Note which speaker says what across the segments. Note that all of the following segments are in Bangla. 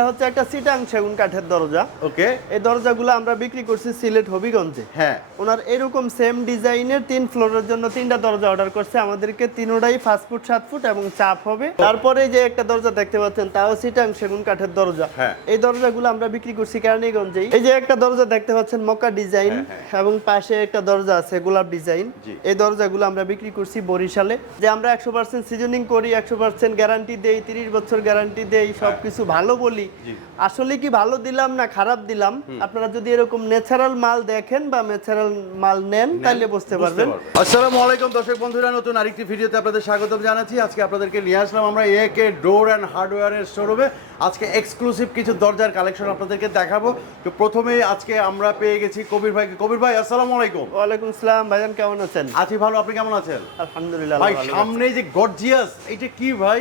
Speaker 1: এটা হচ্ছে একটা সিটাং সেগুন কাঠের দরজা।
Speaker 2: ওকে।
Speaker 1: এই দরজাগুলো আমরা বিক্রি করছি সিলেট হবিগঞ্জে।
Speaker 2: হ্যাঁ।
Speaker 1: ওনার এরকম সেম ডিজাইনের তিন ফ্লোরের জন্য তিনটা দরজা অর্ডার করছে। আমাদেরকে তিনোটাই পাঁচ ফুট সাত ফুট এবং চাপ হবে। তারপরে যে একটা দরজা দেখতে পাচ্ছেন তাও সিটাং সেগুন কাঠের দরজা।
Speaker 2: হ্যাঁ।
Speaker 1: এই দরজাগুলো আমরা বিক্রি করছি কেরানীগঞ্জে এই যে একটা দরজা দেখতে পাচ্ছেন মকা ডিজাইন
Speaker 2: হ্যাঁ, হ্যাঁ।
Speaker 1: এবং পাশে একটা দরজা আছে গোলাপ ডিজাইন। এই দরজাগুলো আমরা বিক্রি করছি বরিশালে। যে আমরা একশো পার্সেন্ট সিজনিং করি একশো পার্সেন্ট গ্যারান্টি দেই তিরিশ বছর গ্যারান্টি দেই
Speaker 2: হ্যাঁ।
Speaker 1: সবকিছু ভালো বলি। আসলে কি ভালো দিলাম না খারাপ দিলাম? আপনারা যদি এরকম ন্যাচারাল মাল দেখেন বা ন্যাচারাল মাল নেন তাহলে বুঝতে পারবেন।
Speaker 2: আসসালামু আলাইকুম দর্শক বন্ধুরা নতুন আরেকটি ভিডিওতে আপনাদের স্বাগতম জানাচ্ছি। আজকে আপনাদেরকে নিয়ে আসলাম আমরা এ কে ডোর অ্যান্ড হার্ডওয়্যারের শোরুমে আজকে এক্সক্লুসিভ কিছু দরজার কালেকশন আপনাদেরকে দেখাবো। তো প্রথমেই আজকে আমরা পেয়ে গেছি কবির ভাইকে। কবির ভাই আসসালামু আলাইকুম।
Speaker 1: ওয়ালাইকুম আসসালাম ভাইজান কেমন আছেন?
Speaker 2: আছি ভালো আপনি কেমন আছেন?
Speaker 1: আলহামদুলিল্লাহ
Speaker 2: ভাই। সামনে যে গর্জিয়াস এটা কি ভাই?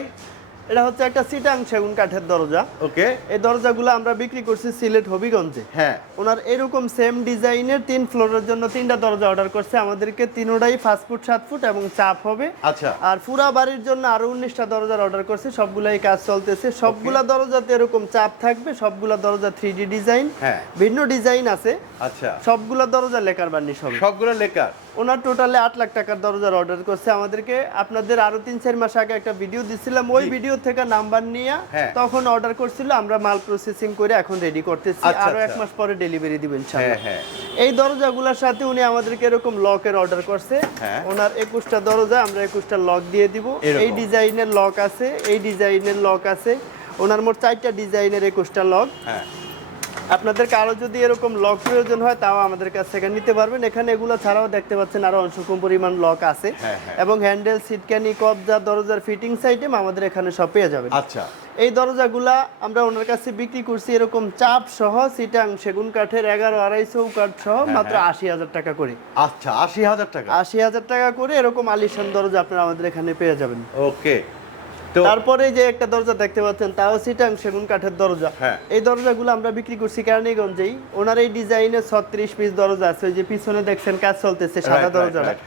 Speaker 1: এটা হচ্ছে একটা সিটাং সেগুন কাঠের দরজা।
Speaker 2: ওকে।
Speaker 1: এই দরজাগুলো আমরা বিক্রি করছি সিলেট হবিগঞ্জে।
Speaker 2: হ্যাঁ।
Speaker 1: ওনার এরকম সেম ডিজাইনের তিন ফ্লোরের জন্য তিনটা দরজা অর্ডার করছে আমাদেরকে। তিনোটাই পাঁচ ফুট সাত ফুট এবং চাপ হবে।
Speaker 2: আচ্ছা।
Speaker 1: আর পুরো বাড়ির জন্য আরও উনিশটা দরজার অর্ডার করছে। সবগুলাই কাজ চলতেছে। সবগুলা দরজাতে এরকম চাপ থাকবে। সবগুলা দরজা থ্রি ডিজাইন
Speaker 2: হ্যাঁ।
Speaker 1: ভিন্ন ডিজাইন আছে।
Speaker 2: আচ্ছা।
Speaker 1: সবগুলা দরজা লেকার বান্ডি থাকবে।
Speaker 2: সবগুলো লেকার?
Speaker 1: ওনার টোটালে আট লাখ টাকার দরজার অর্ডার করছে আমাদেরকে। আপনাদের আরও তিন চার মাস আগে একটা ভিডিও দিচ্ছিলাম ওই
Speaker 2: জি।
Speaker 1: ভিডিও থেকে নাম্বার নিয়ে
Speaker 2: হ্যাঁ।
Speaker 1: তখন অর্ডার করছিল আমরা মাল প্রসেসিং করে এখন রেডি করতেছি।
Speaker 2: আচ্ছা, আচ্ছা।
Speaker 1: মাস পরে ডেলিভারি দিবেন।
Speaker 2: হ্যাঁ হ্যাঁ।
Speaker 1: এই দরজাগুলোর সাথে উনি আমাদেরকে এরকম লকের অর্ডার করছে।
Speaker 2: হ্যাঁ।
Speaker 1: ওনার একুশটা দরজা আমরা একুশটা লক দিয়ে দিব। এই ডিজাইনের লক আছে এই ডিজাইনের লক আছে। ওনার মোট চারটা ডিজাইনের একুশটা লক
Speaker 2: হ্যাঁ।
Speaker 1: আপনাদেরকে আরও যদি এরকম লক প্রয়োজন হয় তাও আমাদের কাছ থেকে নিতে পারবেন। এখানে এগুলো ছাড়াও দেখতে পাচ্ছেন আরও কম পরিমাণ লক আছে।
Speaker 2: হ্যাঁ, হ্যাঁ।
Speaker 1: এবং হ্যান্ডেল সিট ক্যানি কবজা দরজার ফিটিং আইটেম আমাদের এখানে সব পেয়ে যাবেন।
Speaker 2: আচ্ছা।
Speaker 1: এই দরজাগুলা আমরা ওনার কাছে বিক্রি করছি এরকম চাপ সহ সিটাং সেগুন কাঠের এগারো আড়াইশো চৌকাঠ সহ
Speaker 2: হ্যাঁ,
Speaker 1: মাত্র। আশি হাজার টাকা করে।
Speaker 2: আচ্ছা আশি হাজার টাকা।
Speaker 1: আশি হাজার টাকা করে এরকম আলিশান দরজা আপনারা আমাদের এখানে পেয়ে যাবেন।
Speaker 2: ওকে। তো
Speaker 1: তারপরে যে একটা দরজা দেখতে পাচ্ছেন তাও সিটাং সেগুন কাঠের দরজা।
Speaker 2: হ্যাঁ।
Speaker 1: এই দরজাগুলো আমরা বিক্রি করছি কেরানীগঞ্জেই। ওনার এই ডিজাইনের ছত্রিশ পিস দরজা আছে যে পিছনে দেখছেন কাজ চলতেছে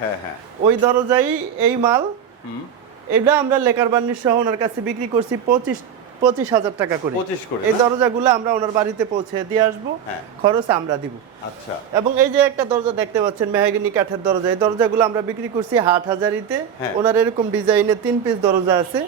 Speaker 2: হ্যাঁ হ্যাঁ।
Speaker 1: ওই দরজাই এই মাল।
Speaker 2: হুম।
Speaker 1: এটা আমরা লেকার বান্ডির সহ ওনার কাছে বিক্রি করছি পঁচিশ পঁচিশ হাজার টাকা করে।
Speaker 2: পঁচিশ করে
Speaker 1: এই দরজাগুলো আমরা ওনার বাড়িতে পৌঁছে দিয়ে আসব
Speaker 2: হ্যাঁ।
Speaker 1: খরচ আমরা দিব।
Speaker 2: আচ্ছা।
Speaker 1: এবং এই যে একটা দরজা দেখতে পাচ্ছেন মেহাগিনি কাঠের দরজা এই দরজাগুলো আমরা বিক্রি করছি হাট হাজারিতে
Speaker 2: হ্যাঁ।
Speaker 1: ওনার এরকম ডিজাইনের তিন পিস দরজা আছে।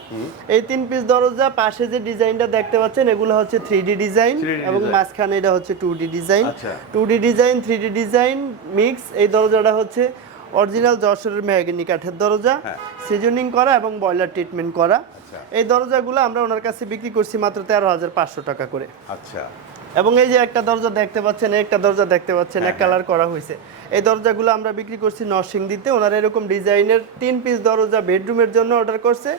Speaker 1: এই তিন পিস দরজা পাশে যে ডিজাইনটা দেখতে পাচ্ছেন এগুলো হচ্ছে থ্রি ডি ডিজাইন। এবং মাঝখানে এটা হচ্ছে টু ডি ডিজাইন।
Speaker 2: আচ্ছা।
Speaker 1: Two D design three D design mix এই দরজাটা হচ্ছে অরিজিনাল যশোরের মেহাগিনি কাঠের দরজা
Speaker 2: হ্যাঁ।
Speaker 1: সিজনিং করা এবং বয়লার ট্রিটমেন্ট করা।
Speaker 2: আচ্ছা।
Speaker 1: এই দরজাগুলো আমরা ওনার কাছে বিক্রি করছি মাত্র তেরো হাজার পাঁচশো টাকা করে।
Speaker 2: আচ্ছা।
Speaker 1: এবং এই যে একটা দরজা দেখতে পাচ্ছেন এই একটা দরজা দেখতে পাচ্ছেন
Speaker 2: হ্যাঁ,
Speaker 1: কালার করা হয়েছে। এই দরজাগুলো আমরা বিক্রি করছি নরসিংদীতে। ওনারা এরকম ডিজাইনের তিন পিস দরজা বেডরুমের জন্য অর্ডার করছে।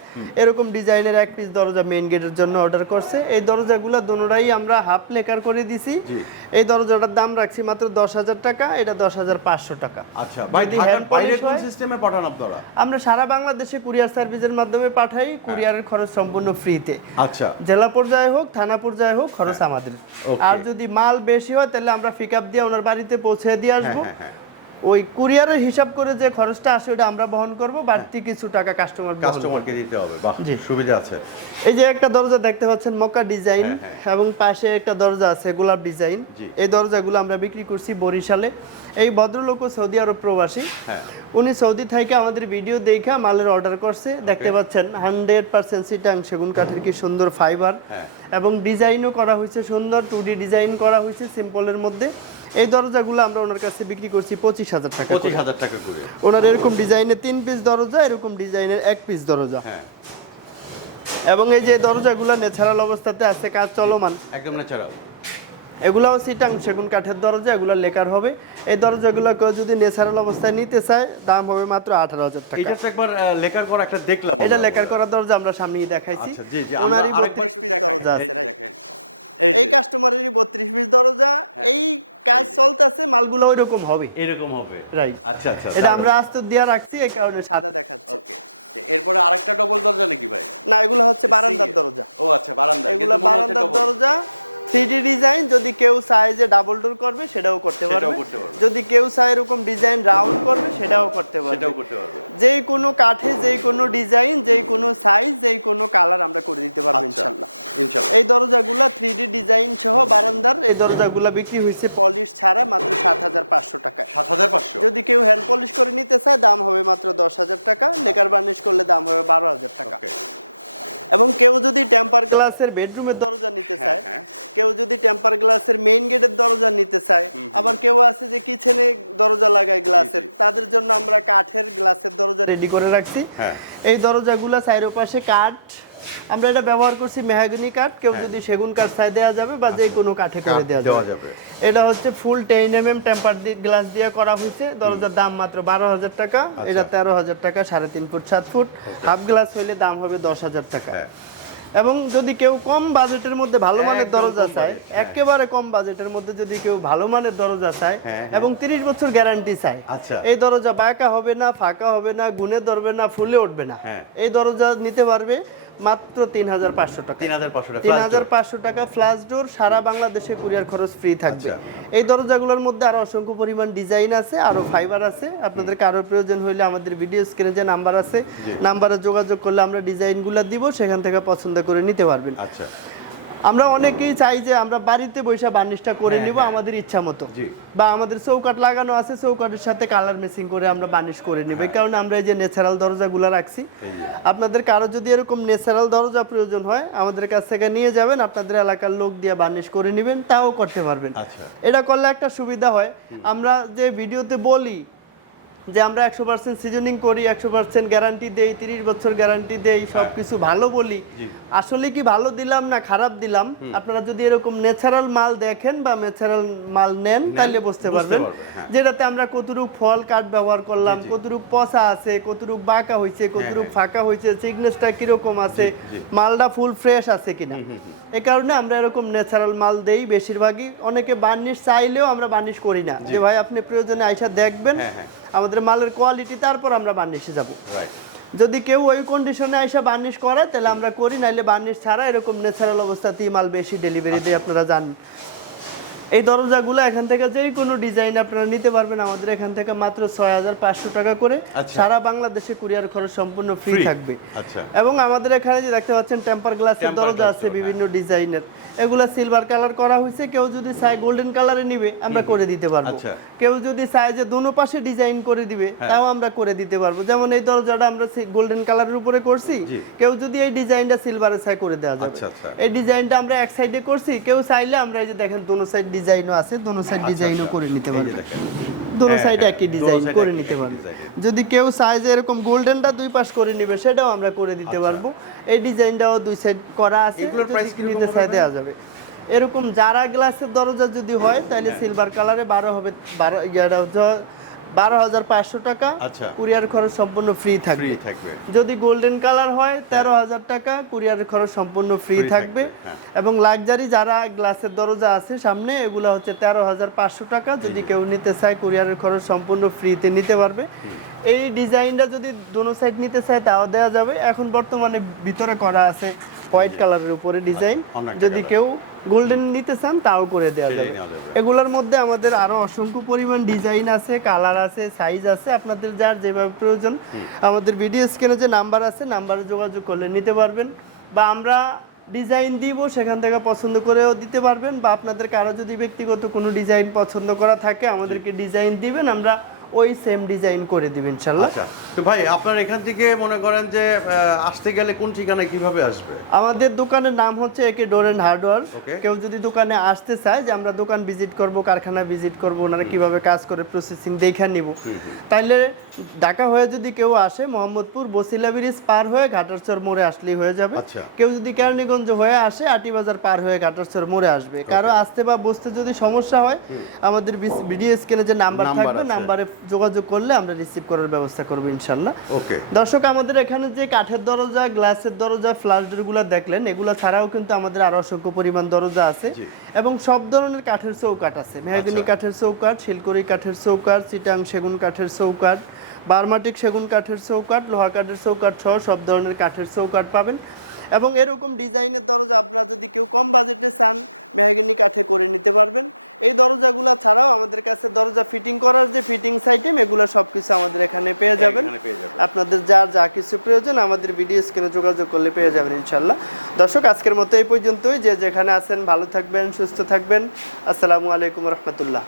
Speaker 1: এরকম ডিজাইনের এক পিস দরজা মেইন গেটের জন্য অর্ডার করছে। এই দরজাগুলো দুটোটাই আমরা হাফ লেকার করে দিছি।
Speaker 2: জি।
Speaker 1: এই দরজাটার দাম রাখছি মাত্র দশ হাজার টাকা এটা দশ হাজার পাঁচশো টাকা।
Speaker 2: আচ্ছা ভাই ঢাকার বাইরে কোন সিস্টেমে পাঠান আপনারা?
Speaker 1: আমরা সারা বাংলাদেশে কুরিয়ার সার্ভিসের মাধ্যমে পাঠাই
Speaker 2: হ্যাঁ।
Speaker 1: কুরিয়ারের খরচ সম্পূর্ণ ফ্রিতে
Speaker 2: আচ্ছা।
Speaker 1: জেলা পর্যায়ে হোক থানা পর্যায়ে হোক খরচ আমাদের।
Speaker 2: Okay.
Speaker 1: আর যদি মাল বেশি হয় তাহলে আমরা পিক আপ দিয়ে ওনার বাড়িতে পৌঁছে দিয়ে
Speaker 2: হ্যাঁ
Speaker 1: আসব।
Speaker 2: হ্যাঁ হ্যাঁ।
Speaker 1: ওই কুরিয়ারের হিসাব করে যে খরচটা আসে ওটা আমরা বহন করব বাড়তি কিছু টাকা কাস্টমার
Speaker 2: কাস্টমারকে দিতে হবে বাহ সুবিধা আছে।
Speaker 1: এই যে একটা দরজা দেখতে পাচ্ছেন মকা ডিজাইন
Speaker 2: হ্যাঁ, হ্যাঁ।
Speaker 1: এবং পাশে একটা দরজা আছে গোলাপ ডিজাইন এই দরজাগুলো আমরা বিক্রি করছি বরিশালে। এই ভদ্রলোক সৌদি আরব প্রবাসী।
Speaker 2: হ্যাঁ।
Speaker 1: উনি সৌদি থেকে আমাদের ভিডিও দেখে মালের অর্ডার করছে। দেখতে পাচ্ছেন হান্ড্রেড পার্সেন্ট সিটাং সেগুন কাঠের কি সুন্দর ফাইবার
Speaker 2: হ্যাঁ।
Speaker 1: এবং ডিজাইনও করা হয়েছে সুন্দর টু ডিজাইন করা হয়েছে সিম্পলের মধ্যে। এই দরজাগুলো আমরা ওনার কাছে বিক্রি করছি পঁচিশ হাজার টাকা
Speaker 2: পঁচিশ হাজার টাকা করে।
Speaker 1: ওনার এরকম ডিজাইনের তিন পিস দরজা এরকম ডিজাইনের এক পিস দরজা।
Speaker 2: হ্যাঁ।
Speaker 1: এবং এই যে দরজাগুলো ন্যাচারাল অবস্থাতে আছে কাজ চলমান।
Speaker 2: একদম ন্যাচারাল
Speaker 1: এগুলাও সিটাং সেগুন কাঠের দরজা এগুলো লেকার হবে। এই দরজাগুলো কেউ যদি ন্যাচারাল অবস্থায় নিতে চায় দাম হবে মাত্র আঠারো হাজার টাকা।
Speaker 2: এটা তো একবার লেকার করা একটা দেখলাম
Speaker 1: এটা লেকার করা দরজা আমরা সামনেই দেখাইছি।
Speaker 2: আচ্ছা জি জি আমরা আরেকবার
Speaker 1: 32
Speaker 2: একটু দেখাই।
Speaker 1: দরজা আছে?
Speaker 2: দেখেন। এই
Speaker 1: কাস্টমারেরই বত্রিশ পিস দরজা এই কাজ চলতেছে মালগুলো ওইরকম হবে।
Speaker 2: এরকম হবে. আচ্ছা আচ্ছা
Speaker 1: রাস্তা
Speaker 2: দারুণ।
Speaker 1: আমরা আস্তে দিয়ে রাখছি এই কারণে সাদা দেখাচ্ছে।
Speaker 2: ওকে এরপরে আরেকটা ডবল দরজা নাকি ভাই?
Speaker 1: না এগুলো হচ্ছে বারান্দার দরজা।
Speaker 2: ও আচ্ছা বারান্দা।
Speaker 1: এগুলো বারান্দার দরজা। থ্রি ডিজাইন যদি কেউ সাইজে ডাবল ডোর করবে সেটাও করতে পারবে। যদি কেউ চায় এরকম ডিজাইন রাউন্ড করবে সেটাও করতে পারবে।
Speaker 2: সেটাও করতে পারবে।
Speaker 1: যেই কোনো কাঠে যেই কোনো ডিজাইন যেই কোনো সাইজ যেই কোনো কালার আমরা করে দিতে পারব
Speaker 2: আচ্ছা
Speaker 1: ইনশাল্লাহ এই দরজাগুলা থ্রি ডি ডিজাইন সহ বারান্দার এই দরজাগুলো বিক্রি হয়েছে পলিশ ছাড়া মাত্র সাত হাজার পাঁচশো টাকায়।
Speaker 2: সাত হাজার পাঁচশো?
Speaker 1: যদি কেউ হ্যান্ড পলিশ করে নিতে চায় দাম হবে মাত্র দশ হাজার টাকা। লেকার বার্নিশ করলে দাম হবে বারো হাজার টাকা। এবং কেউ যদি টেম্পার গ্লাসের বেডরুমের দরজা নিতে চায়। কেউ যদি টেম্পার গ্লাসের মেইন গেটের দরজা নিতে চায় আবার কেউ আছে যে কিচেনে দরজা লাগায় গ্লাসের তাদের জন্য আমরা কাঠের গ্লাসের দরজা রেডি করে রাখছি।
Speaker 2: হ্যাঁ।
Speaker 1: এই দরজাগুলো চাইর পাশে কাঠ আমরা এটা ব্যবহার করছি মেহাগনি কাঠ কেউ
Speaker 2: হ্যাঁ।
Speaker 1: যদি সেগুন কাঠ চাই দেওয়া যাবে বা যে কোনো কাঠে দেওয়া যাবে। এটা হচ্ছে full ten M M temper glass দিয়ে করা হয়েছে। দরজার দাম মাত্র বারো হাজার টাকা।
Speaker 2: আচ্ছা।
Speaker 1: এটা তেরো হাজার টাকা সাড়ে তিন ফুট সাত ফুট। হাফ গ্লাস হইলে দাম হবে দশ হাজার টাকা।
Speaker 2: হ্যাঁ।
Speaker 1: এবং যদি কেউ কম বাজেটের মধ্যে ভালো মানের দরজা চায়
Speaker 2: হ্যাঁ।
Speaker 1: একেবারে কম বাজেটের মধ্যে যদি কেউ ভালো মানের দরজা চায়। এবং তিরিশ বছর গ্যারান্টি চায়
Speaker 2: আচ্ছা।
Speaker 1: এই দরজা বাঁকা হবে না ফাঁকা হবে না গুনে ধরবে না ফুলে উঠবে না। এই দরজা নিতে পারবে। মাত্র তিন হাজার পাঁচশো টাকা।
Speaker 2: তিন হাজার পাঁচশো টাকা ফ্লাশ ডোর
Speaker 1: পাঁচশো টাকা ফ্লাশ ডোর সারা বাংলাদেশে কুরিয়ার খরচ ফ্রি থাকছে
Speaker 2: আচ্ছা।
Speaker 1: এই দরজাগুলোর মধ্যে আরও অসংখ্য পরিমাণ ডিজাইন আছে আরও ফাইবার আছে। আপনাদের কারও প্রয়োজন হইলে আমাদের ভিডিও স্ক্রিনে যে নাম্বার আছে নাম্বারে যোগাযোগ করলে আমরা ডিজাইনগুলো দিব সেখান থেকে পছন্দ করে নিতে পারবেন।
Speaker 2: আচ্ছা।
Speaker 1: আমরা অনেকেই চাই যে আমরা বাড়িতে বসে বার্নিশটা করে
Speaker 2: হ্যাঁ,
Speaker 1: নিব
Speaker 2: হ্যাঁ।
Speaker 1: আমাদের ইচ্ছা মতো। বা আমাদের চৌকাট লাগানো আছে চৌকাটের সাথে কালার মেসিং করে আমরা বার্নিশ করে নেব।
Speaker 2: হ্যাঁ।
Speaker 1: কারণ আমরা এই যে ন্যাচারাল দরজাগুলো রাখছি আপনাদের কারও যদি এরকম ন্যাচারাল দরজা প্রয়োজন হয় আমাদের কাছ থেকে নিয়ে যাবেন আপনাদের এলাকার লোক দিয়ে বার্নিশ করে নেবেন তাও করতে পারবেন।
Speaker 2: আচ্ছা।
Speaker 1: এটা করলে একটা সুবিধা হয়। আমরা যে ভিডিওতে বলি যে আমরা একশো পার্সেন্ট সিজনিং করি একশো পার্সেন্ট গ্যারান্টি দেই তিরিশ বছর গ্যারান্টি দেই সব
Speaker 2: হ্যাঁ।
Speaker 1: কিছু ভালো বলি আসলে কি ভালো দিলাম না খারাপ দিলাম আপনারা যদি এরকম ন্যাচারাল মাল দেখেন বা ন্যাচারাল মাল নেন তাহলে বুঝতে পারবেন
Speaker 2: পারবে, হ্যাঁ।
Speaker 1: যেটাতে আমরা কতটুকু ফল কাঠ ব্যবহার করলাম। কতটুকু পচা আছে কতটুকু বাঁকা হয়েছে
Speaker 2: হ্যাঁ,
Speaker 1: কতটুকু। ফাঁকা হয়েছে সিগনেসটা কীরকম আছে। মালটা ফুল ফ্রেশ আছে কিনা এই কারণে আমরা এরকম ন্যাচারাল মাল দেই বেশিরভাগই অনেকে বার্নিশ চাইলেও আমরা বার্নিশ করি না যে ভাই আপনি প্রয়োজনে আইসা দেখবেন
Speaker 2: হ্যাঁ।
Speaker 1: আমাদের মালের কোয়ালিটি তারপর আমরা বার্নিশে যাব।
Speaker 2: রাইট
Speaker 1: যদি কেউ ওই কন্ডিশনে এসে বার্নিশ করে তাহলে আমরা করি নাহলে বার্নিশ ছাড়া এরকম ন্যাচারাল অবস্থাতেই মাল বেশি ডেলিভারি দিই আপনারা জানেন এই দরজাগুলো এখান থেকে যেই কোনো ডিজাইন আপনারা নিতে পারবেন আমাদের এখান থেকে মাত্র ছয় হাজার পাঁচশো টাকা করে।
Speaker 2: আচ্ছা।
Speaker 1: সারা বাংলাদেশে কুরিয়ার খরচ সম্পূর্ণ ফ্রি থাকবে।
Speaker 2: আচ্ছা।
Speaker 1: এবং আমাদের এখানে যে দেখতে পাচ্ছেন টেম্পার গ্লাস
Speaker 2: glass
Speaker 1: আছে। বিভিন্ন ডিজাইনের এগুলো সিলভার কালার করা হয়েছে কেউ যদি চায় গোল্ডেন কালারে নিবে আমরা করে দিতে পারব।
Speaker 2: আচ্ছা।
Speaker 1: কেউ যদি চায় যে দোনো পাশে ডিজাইন করে দিবে
Speaker 2: হ্যাঁ।
Speaker 1: তাও আমরা করে দিতে পারব। যেমন এই দরজাটা আমরা গোল্ডেন কালারের উপরে করছি কেউ যদি এই ডিজাইনটা সিলভারে চায় করে দেওয়া যাবে।
Speaker 2: আচ্ছা আচ্ছা।
Speaker 1: এই ডিজাইনটা আমরা এক সাইডে করছি কেউ চাইলে আমরা এই যে দেখেন দোনো সাইড ডিজাইনও আছে দোনো সাইড
Speaker 2: আচ্ছা
Speaker 1: ডিজাইনও
Speaker 2: আচ্ছা
Speaker 1: করে নিতে
Speaker 2: এই যে দেখেন
Speaker 1: দোনো
Speaker 2: হ্যাঁ,
Speaker 1: সাইড
Speaker 2: হ্যাঁ,
Speaker 1: একই ডিজাইন
Speaker 2: side
Speaker 1: সাইড
Speaker 2: একই- ডিজাইনের।
Speaker 1: যদি কেউ চায় যে এরকম গোল্ডেনটা দুই পাশ করে নিবে সেটাও আমরা করে দিতে
Speaker 2: আচ্ছা।
Speaker 1: পারব এই ডিজাইনটাও দুই সাইড করা আছে
Speaker 2: এগুলোর প্রাইস
Speaker 1: কি
Speaker 2: কীরকম
Speaker 1: নিতে
Speaker 2: হবে।
Speaker 1: এরকম যারা গ্লাসের দরজা যদি হয় তাহলে
Speaker 2: হ্যাঁ।
Speaker 1: সিলভার কালারে বারো হবে বারো বারো হাজার পাঁচশো টাকা।
Speaker 2: আচ্ছা।
Speaker 1: কুরিয়ার খরচ সম্পূর্ণ ফ্রি থাকবে।
Speaker 2: ফ্রি থাকবে।
Speaker 1: যদি গোল্ডেন কালার হয় তেরো হাজার টাকা কুরিয়ার খরচ সম্পূর্ণ ফ্রি থাকবে।
Speaker 2: থাকবে, হ্যাঁ।
Speaker 1: এবং লাক্সারি যারা গ্লাসের দরজা আছে সামনে এগুলো হচ্ছে তেরো হাজার পাঁচশো টাকা। যদি কেউ নিতে চায় কুরিয়ারের খরচ সম্পূর্ণ ফ্রিতে নিতে পারবে। এই ডিজাইনটা যদি দোনো সাইড নিতে চায় তাও দেওয়া যাবে। এখন বর্তমানে ভিতরে করা আছে হোয়াইট কালারের উপরে ডিজাইন।
Speaker 2: আচ্ছা,
Speaker 1: যদি কেউ গোল্ডেন নিতে চান তাও করে দেওয়া যাবে। এগুলোর মধ্যে আমাদের আরও অসংখ্য পরিমাণ ডিজাইন আছে কালার আছে সাইজ আছে। আপনাদের যার যেভাবে প্রয়োজন আমাদের ভিডিও স্ক্রিনে যে নাম্বার আছে নাম্বারে যোগাযোগ করলে নিতে পারবেন। বা আমরা ডিজাইন দিব সেখান থেকে পছন্দ করেও দিতে পারবেন। বা আপনাদের কারও যদি ব্যক্তিগত কোনো ডিজাইন পছন্দ করা থাকে আমাদেরকে ডিজাইন দিবেন। আমরা ওই সেম ডিজাইন করে দিবেন ইনশাআল্লাহ।
Speaker 2: আচ্ছা তো ভাই আপনার এখান থেকে মনে করেন যে আসতে গেলে কোন ঠিকানায় কীভাবে আসবে?
Speaker 1: আমাদের দোকানের নাম হচ্ছে একে ডোরেন হার্ডওয়্যার. কেউ যদি দোকানে আসতে চায় যে আমরা দোকান ভিজিট করব কারখানা ভিজিট করব ওনারা কীভাবে কাজ করে প্রসেসিং দেখা নিব। তাইলে ঢাকা হয়ে যদি কেউ আসে মোহাম্মদপুর বসিলা ব্রিজ পার হয়ে ঘাটরচর মোড়ে আসলেই হয়ে যাবে।
Speaker 2: আচ্ছা।
Speaker 1: কেউ যদি কেরানীগঞ্জ হয়ে আসে আটিবাজার পার হয়ে ঘাটরচর মোড়ে আসবে। কারও আসতে বা বসতে যদি সমস্যা হয় আমাদের ভিডিও স্ক্রিনে যে নাম্বার।
Speaker 2: নাম্বারে
Speaker 1: যোগাযোগ করলে আমরা রিসিভ করার ব্যবস্থা করব ইনশাল্লাহ।
Speaker 2: ওকে
Speaker 1: দর্শক আমাদের এখানে যে কাঠের দরজা গ্লাসের দরজা ফ্লাশগুলো দেখলেন এগুলো ছাড়াও কিন্তু আমাদের আরও অসংখ্য পরিমাণ দরজা আছে।
Speaker 2: জি।
Speaker 1: এবং সব ধরনের কাঠের চৌকাঠ আছে।
Speaker 2: আচ্ছা।
Speaker 1: কাঠের চৌকাঠ শিলকড়ি কাঠের চৌকাঠ চিটাং সেগুন কাঠের চৌকাঠ বার্মাটিক সেগুন কাঠের চৌকাঠ লোহা কাঠের চৌকাঠ সহ সব ধরনের কাঠের চৌকাঠ পাবেন। এবং এরকম ডিজাইনের দরজা আপনারা যদি কেউ কম বাজেটে চান মেহাগিনি কাঠে করে নিতে পারবেন। এই দরজাগুলো ছাড়াও আমাদের কাছে দরজা ফিটিং করার যে ফিটিং আইটেম এগুলো সব কিছু আমাদের এখানে পেয়ে যাবেন।
Speaker 2: এখানে পেয়ে যাবেন।
Speaker 1: আপনাদের যার যা কিছু প্রয়োজন আমাদের ভিডিও স্ক্রিনে যোগাযোগ করলে পেয়ে যাবেন ইনশাল্লাহ দর্শক আজকের মতো এই পর্যন্তই। যে যেখানে আছেন ভালো থাকবেন সুস্থ থাকবেন। আসসালামু আলাইকুম রহমতুল্লাহ।